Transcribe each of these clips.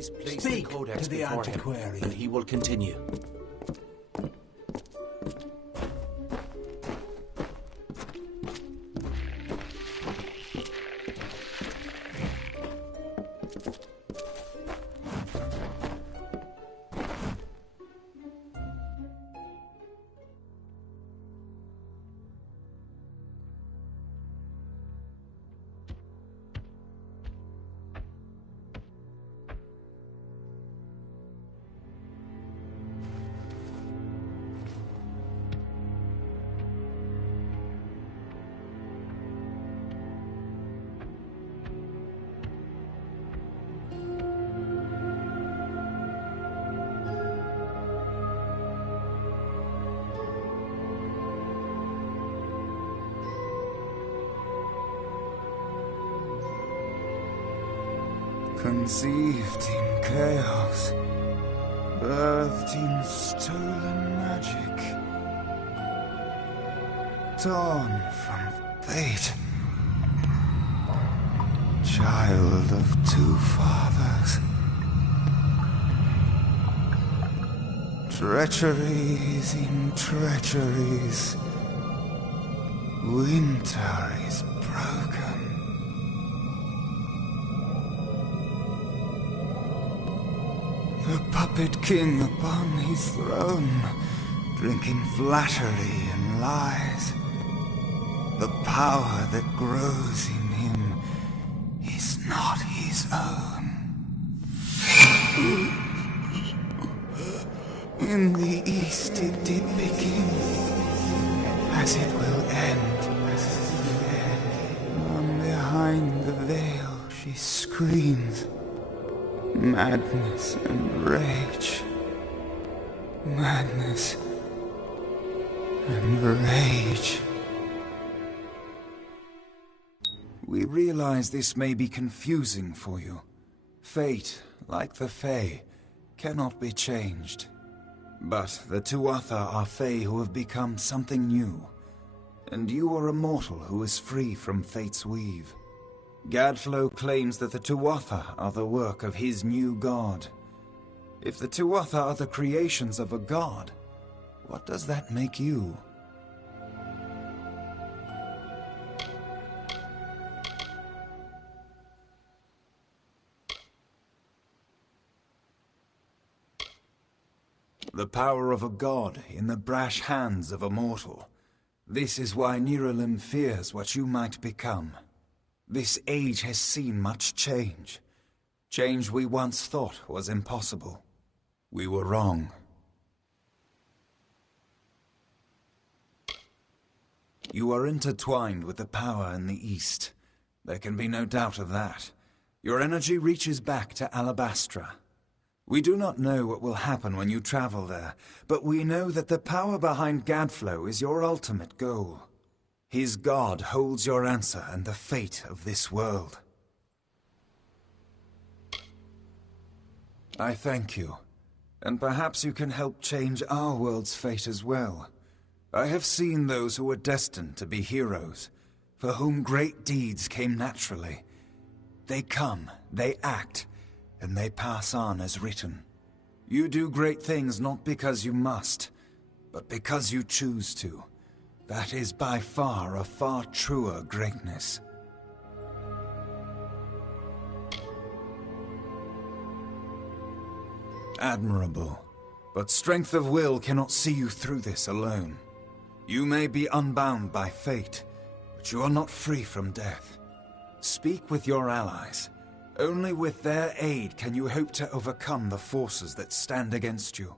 Please place Speak the codex to the before antiquary. him, and he will continue. Conceived in chaos, birthed in stolen magic, torn from fate, child of two fathers, treacheries in treacheries, winter is broken. puppet king upon his throne, drinking flattery and lies. The power that grows in him is not his own. In the east it did begin, as it will end. From behind the veil she screams, madness and rage. Madness and rage. We realize this may be confusing for you. Fate, like the Fae, cannot be changed. But the Tuatha are Fae who have become something new. And you are a mortal who is free from Fate's weave. Gadflow claims that the Tuatha are the work of his new god. If the Tuatha are the creations of a god, what does that make you? The power of a god in the brash hands of a mortal. This is why Niralim fears what you might become. This age has seen much change. Change we once thought was impossible. We were wrong. You are intertwined with the power in the East. There can be no doubt of that. Your energy reaches back to Alabastra. We do not know what will happen when you travel there, but we know that the power behind Gadflow is your ultimate goal. His god holds your answer and the fate of this world. I thank you, and perhaps you can help change our world's fate as well. I have seen those who were destined to be heroes, for whom great deeds came naturally. They come, they act, and they pass on as written. You do great things not because you must, but because you choose to. That is by far a far truer greatness. Admirable, but strength of will cannot see you through this alone. You may be unbound by fate, but you are not free from death. Speak with your allies. Only with their aid can you hope to overcome the forces that stand against you.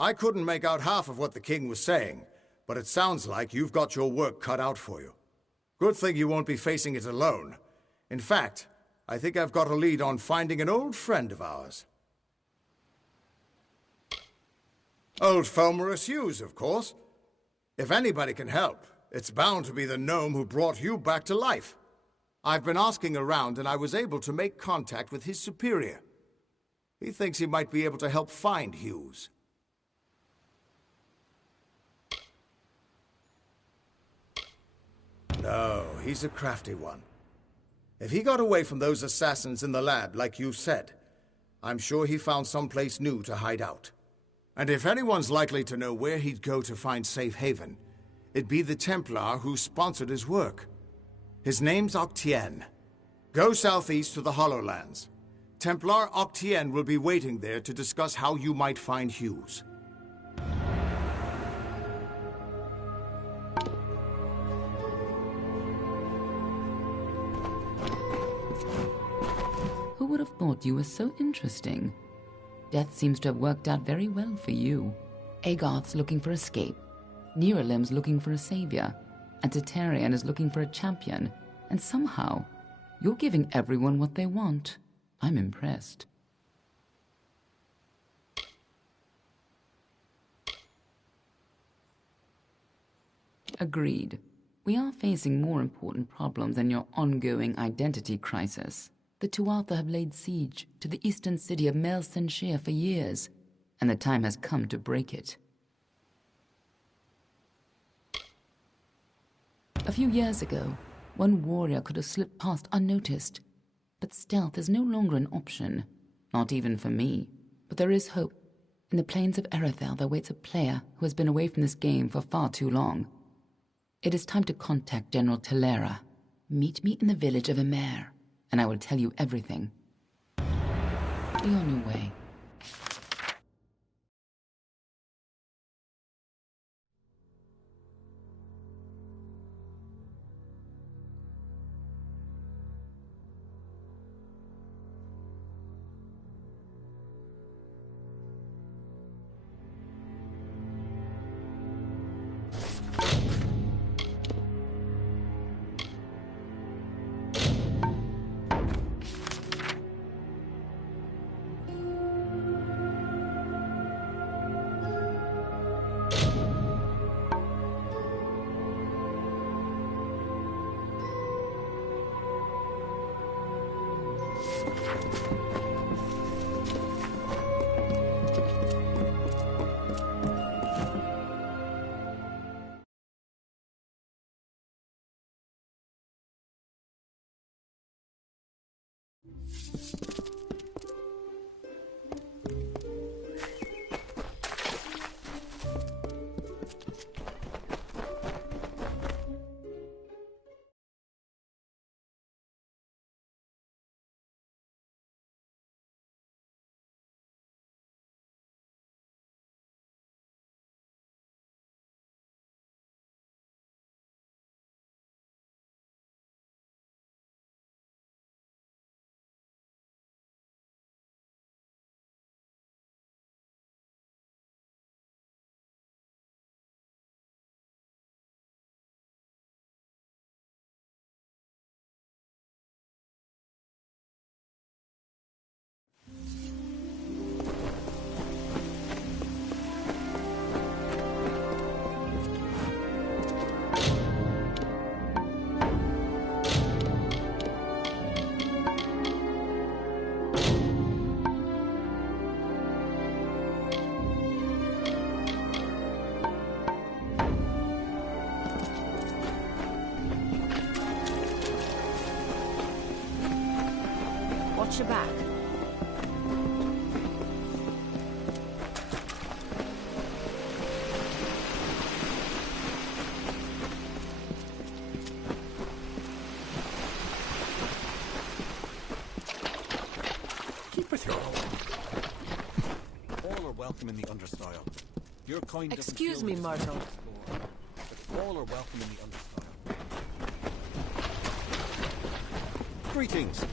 I couldn't make out half of what the king was saying, but it sounds like you've got your work cut out for you. Good thing you won't be facing it alone. In fact, I think I've got a lead on finding an old friend of ours. Old Fomorus Hughes, of course. If anybody can help, it's bound to be the gnome who brought you back to life. I've been asking around, and I was able to make contact with his superior. He thinks he might be able to help find Hughes. No, he's a crafty one. If he got away from those assassins in the lab, like you said, I'm sure he found someplace new to hide out. And if anyone's likely to know where he'd go to find safe haven, it'd be the Templar who sponsored his work. His name's Octien. Go southeast to the Hollowlands. Templar Octien will be waiting there to discuss how you might find Hughes. Who would have thought you were so interesting? Death seems to have worked out very well for you. Agarth's looking for escape. Neuralim's looking for a savior. And Titarian is looking for a champion. And somehow, you're giving everyone what they want. I'm impressed. Agreed. We are facing more important problems than your ongoing identity crisis. The Tuatha have laid siege to the eastern city of Mel Senshir for years, and the time has come to break it. A few years ago, one warrior could have slipped past unnoticed, but stealth is no longer an option, not even for me. But there is hope. In the plains of Erethel there waits a player who has been away from this game for far too long. It is time to contact General Telera. Meet me in the village of Emer, and I will tell you everything. Be on your way. Watch your back. Keep with your own. All are welcome in the understyle. Your kind doesn't Excuse feel me, this Myrtle. explore, but all are welcome in the understyle. Greetings.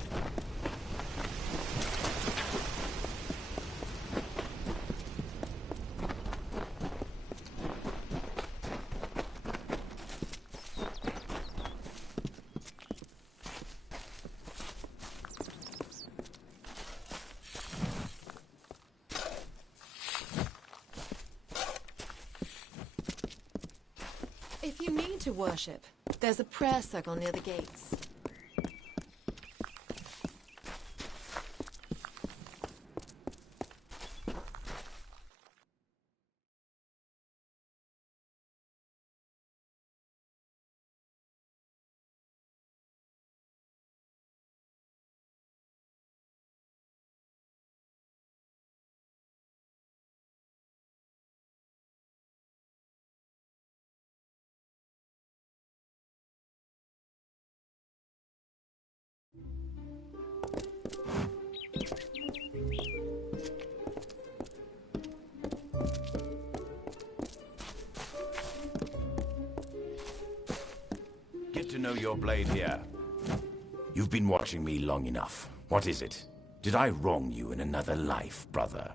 If you need to worship, there's a prayer circle near the gates. know your blade here. You've been watching me long enough. What is it? Did I wrong you in another life, brother?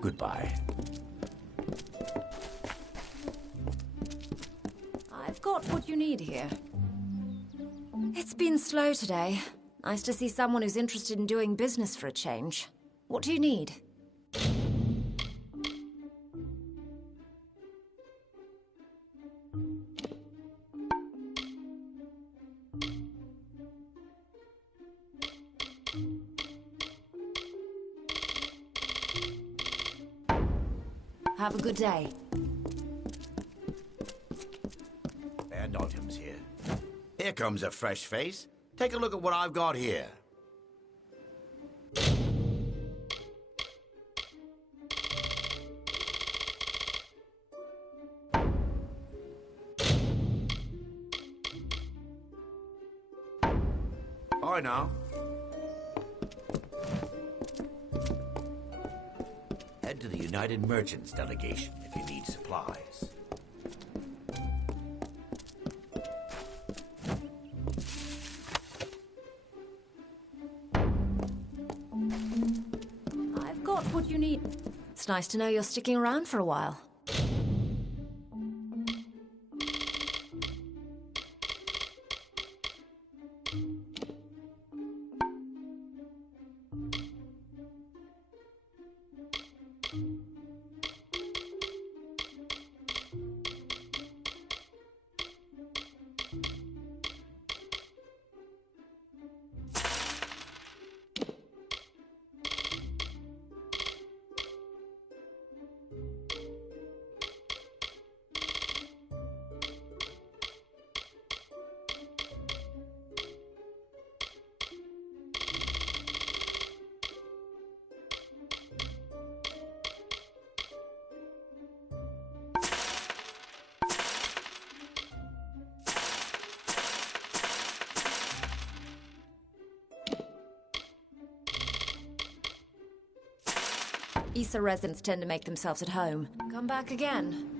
Goodbye. I've got what you need here. It's been slow today. Nice to see someone who's interested in doing business for a change. What do you need? Have a good day. And Autumn's here. Here comes a fresh face. Take a look at what I've got here. Hi now. Head to the United Merchants delegation if you need supplies. I've got what you need. It's nice to know you're sticking around for a while. Issa residents tend to make themselves at home. Come back again.